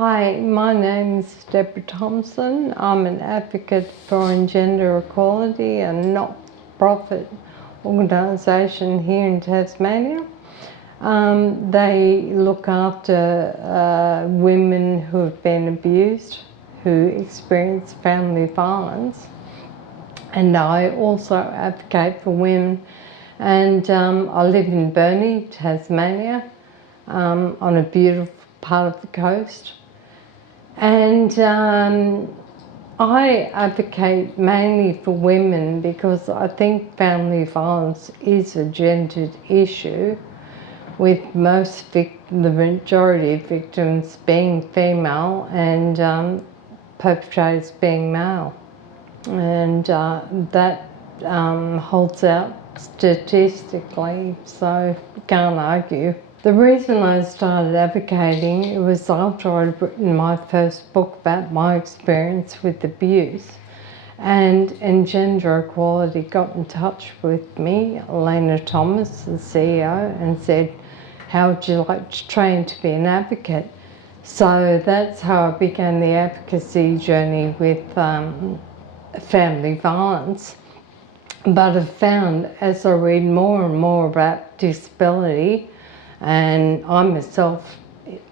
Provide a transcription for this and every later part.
Hi, my name is Deb Thomson. I'm an advocate for gender equality, a not-profit organisation here in Tasmania. They look after women who have been abused, who experience family violence, and I also advocate for women. And I live in Burnie, Tasmania, on a beautiful part of the coast. And I advocate mainly for women because I think family violence is a gendered issue, with the majority of victims being female and perpetrators being male. And that holds out statistically, so we can't argue. The reason I started advocating, it was after I'd written my first book about my experience with abuse, and Gender Equality got in touch with me, Elena Thomas, the CEO, and said, how would you like to train to be an advocate? So that's how I began the advocacy journey with family violence. But I've found, as I read more and more about disability, and I myself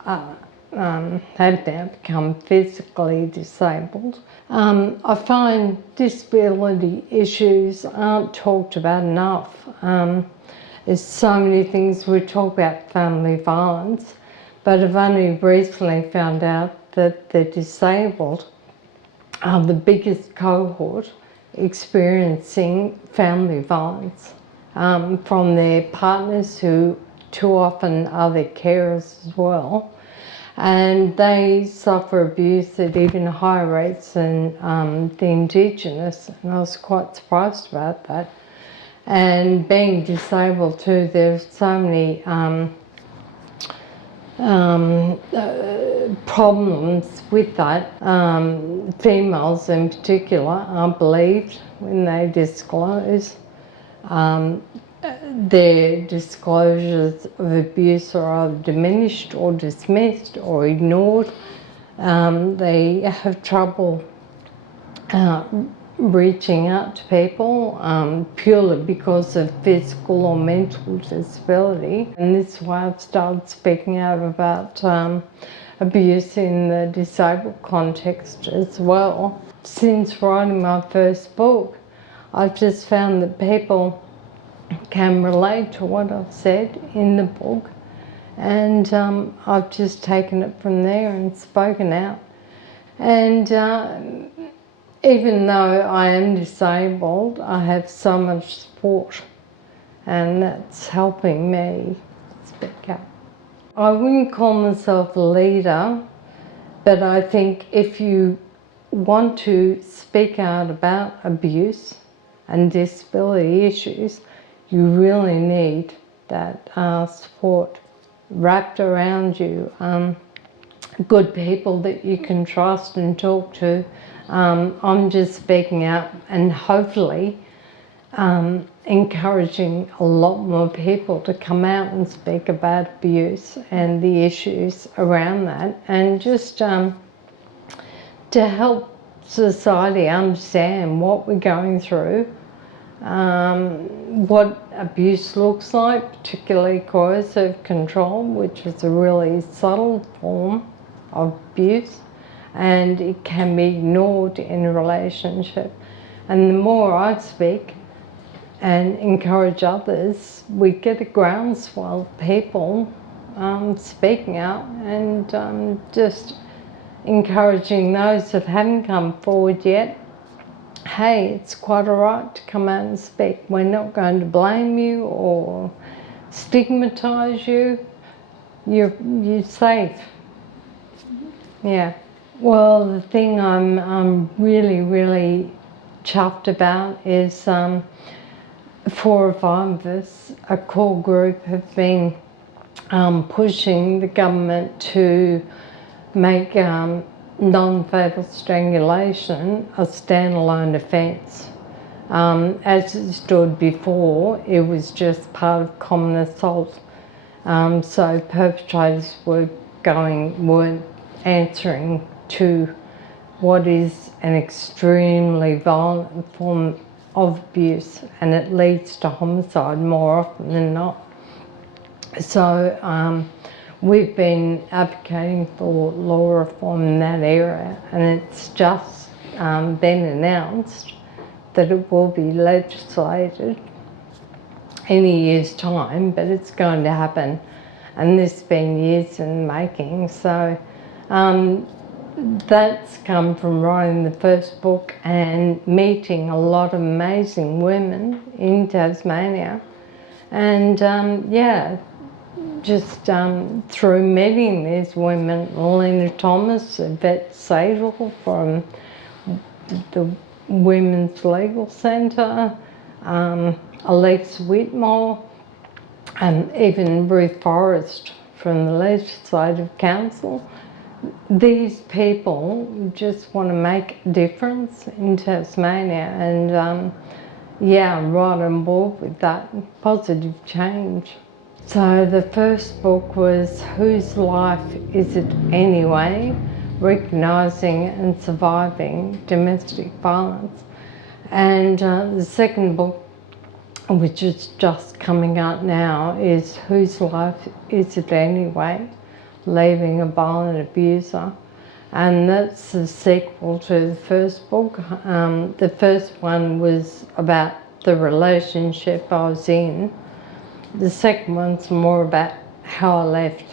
have now become physically disabled, I find disability issues aren't talked about enough. There's so many things we talk about family violence, but I've only recently found out that the disabled are the biggest cohort experiencing family violence from their partners, who too often are their carers as well, and they suffer abuse at even higher rates than the Indigenous, and I was quite surprised about that. And being disabled too, there's so many problems with that. Females in particular aren't believed when they disclose. Their disclosures of abuse are either diminished or dismissed or ignored. They have trouble reaching out to people purely because of physical or mental disability. And this is why I've started speaking out about abuse in the disabled context as well. Since writing my first book, I've just found that people can relate to what I've said in the book, and I've just taken it from there and spoken out. And even though I am disabled, I have so much support, and that's helping me speak up. I wouldn't call myself a leader, but I think if you want to speak out about abuse and disability issues, you really need that support wrapped around you. Good people that you can trust and talk to. I'm just speaking out and hopefully encouraging a lot more people to come out and speak about abuse and the issues around that, and just to help society understand what we're going through, what abuse looks like, particularly coercive control, which is a really subtle form of abuse, and it can be ignored in a relationship. And the more I speak and encourage others, we get a groundswell of people speaking out, and just encouraging those that haven't come forward yet. Hey, it's quite all right to come out and speak. We're not going to blame you or stigmatise you. You're safe. Yeah. Well, the thing I'm really chuffed about is 4 or 5 of us, a core group, have been pushing the government to make non-fatal strangulation a standalone offence. As it stood before, it was just part of common assault. So perpetrators weren't answering to what is an extremely violent form of abuse, and it leads to homicide more often than not. So we've been advocating for law reform in that area, and it's just been announced that it will be legislated in a year's time, but it's going to happen, and this has been years in the making. So that's come from writing the first book and meeting a lot of amazing women in Tasmania, and just through meeting these women, Lena Thomas, Yvette Sadel from the Women's Legal Centre, Elise Whitmore, and even Ruth Forrest from the Legislative Council. These people just want to make a difference in Tasmania, and I'm right on board with that positive change. So the first book was Whose Life Is It Anyway? Recognising and Surviving Domestic Violence. And the second book, which is just coming out now, is Whose Life Is It Anyway? Leaving a Violent Abuser. And that's the sequel to the first book. The first one was about the relationship I was in. The second one's more about how I left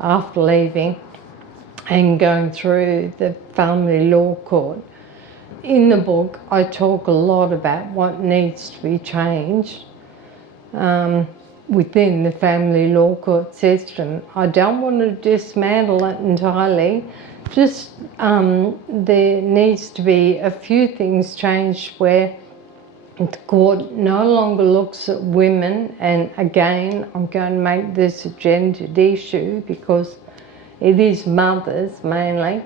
after leaving and going through the family law court. In the book, I talk a lot about what needs to be changed within the family law court system. I don't want to dismantle it entirely, just there needs to be a few things changed where the court no longer looks at women, and again, I'm going to make this a gendered issue because it is mothers mainly,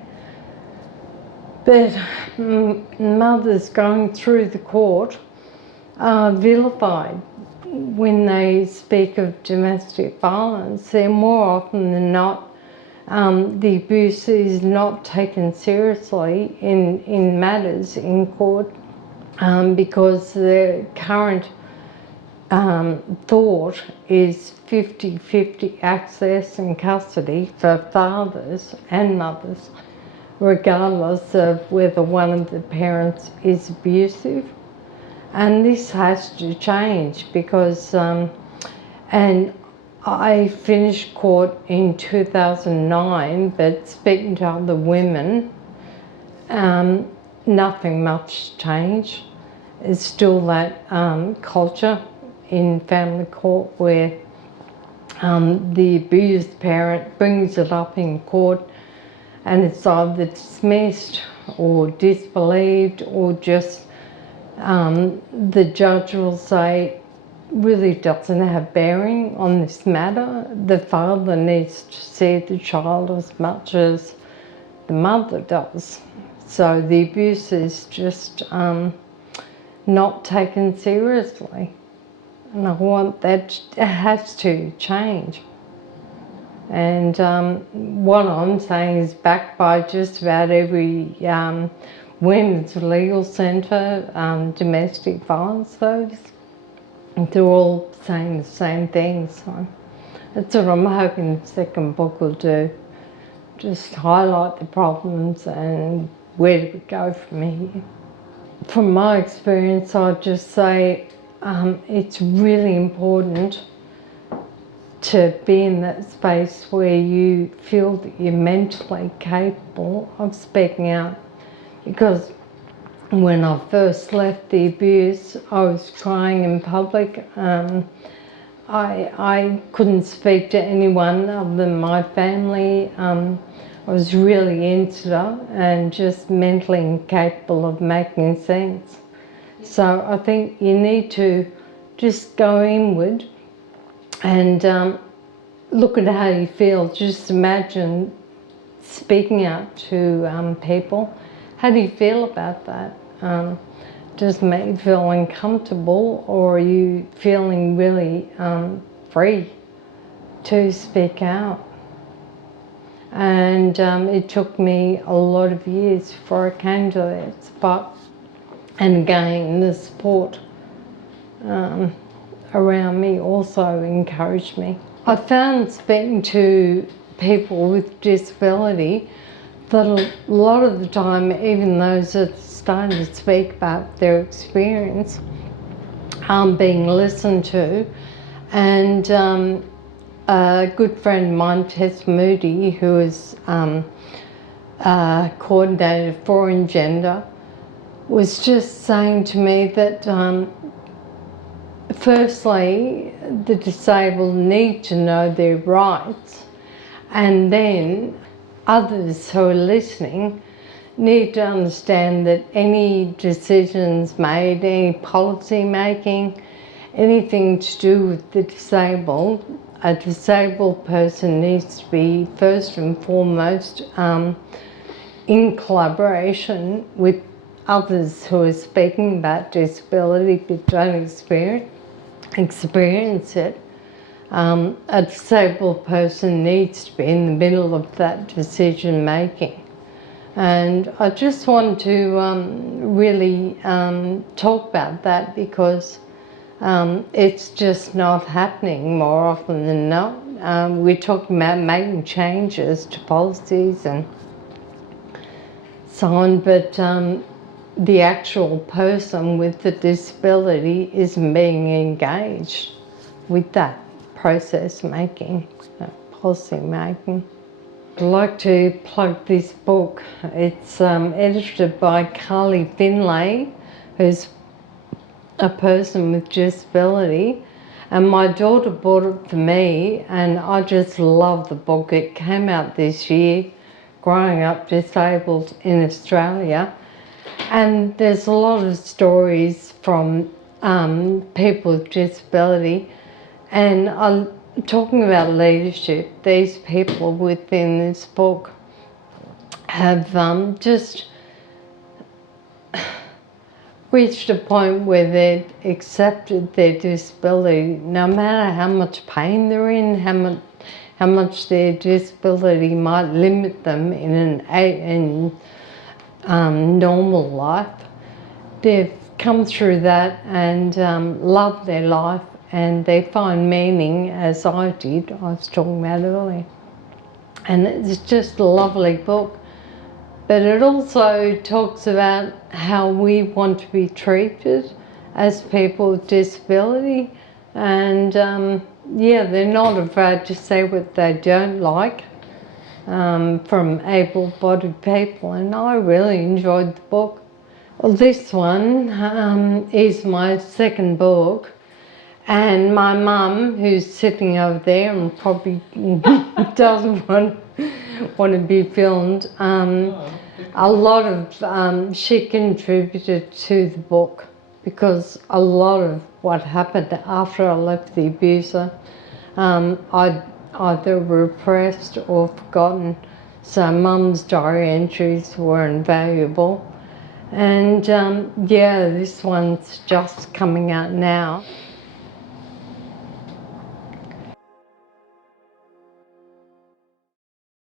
but mothers going through the court are vilified when they speak of domestic violence. They're more often than not, the abuse is not taken seriously in matters in court because the current thought is 50-50 access and custody for fathers and mothers, regardless of whether one of the parents is abusive. And this has to change because, and I finished court in 2009, but speaking to other women, nothing much changed. It's still that culture in family court where the abused parent brings it up in court and it's either dismissed or disbelieved, or just the judge will say really doesn't have bearing on this matter. The father needs to see the child as much as the mother does. So the abuse is just not taken seriously. And I want that, it has to change. And what I'm saying is backed by just about every women's legal centre, domestic violence service. They're all saying the same thing. So that's what I'm hoping the second book will do. Just highlight the problems and where do we go from here. From my experience, I'd just say it's really important to be in that space where you feel that you're mentally capable of speaking out. Because when I first left the abuse, I was crying in public. I couldn't speak to anyone other than my family. I was really insular and just mentally incapable of making sense. So I think you need to just go inward and look at how you feel. Just imagine speaking out to people. How do you feel about that? Does it make you feel uncomfortable, or are you feeling really free to speak out? and it took me a lot of years before I came to this. And again, the support around me also encouraged me. I found speaking to people with disability that a lot of the time, even those that are starting to speak about their experience, aren't being listened to. And a good friend of mine, Tess Moody, who is coordinator for Engender, was just saying to me that firstly, the disabled need to know their rights, and then others who are listening need to understand that any decisions made, any policy making, anything to do with the disabled, a disabled person needs to be first and foremost in collaboration with others who are speaking about disability but don't experience it. A disabled person needs to be in the middle of that decision making. And I just want to really talk about that, because it's just not happening more often than not. We're talking about making changes to policies and so on, but the actual person with the disability isn't being engaged with that process making, policy making. I'd like to plug this book. It's edited by Carly Finlay, who's a person with disability, and my daughter bought it for me, and I just love the book. It came out this year, Growing Up Disabled in Australia, and there's a lot of stories from people with disability, and I'm talking about leadership. These people within this book have just reached a point where they've accepted their disability, no matter how much pain they're in, how much their disability might limit them in normal life. They've come through that and love their life, and they find meaning, as I did, I was talking about earlier. And it's just a lovely book. But it also talks about how we want to be treated as people with disability. And yeah, they're not afraid to say what they don't like from able-bodied people. And I really enjoyed the book. Well, this one is my second book. And my mum, who's sitting over there and probably doesn't want to be filmed, a lot of, she contributed to the book, because a lot of what happened after I left the abuser, I'd either repressed or forgotten. So Mum's diary entries were invaluable. And yeah, this one's just coming out now.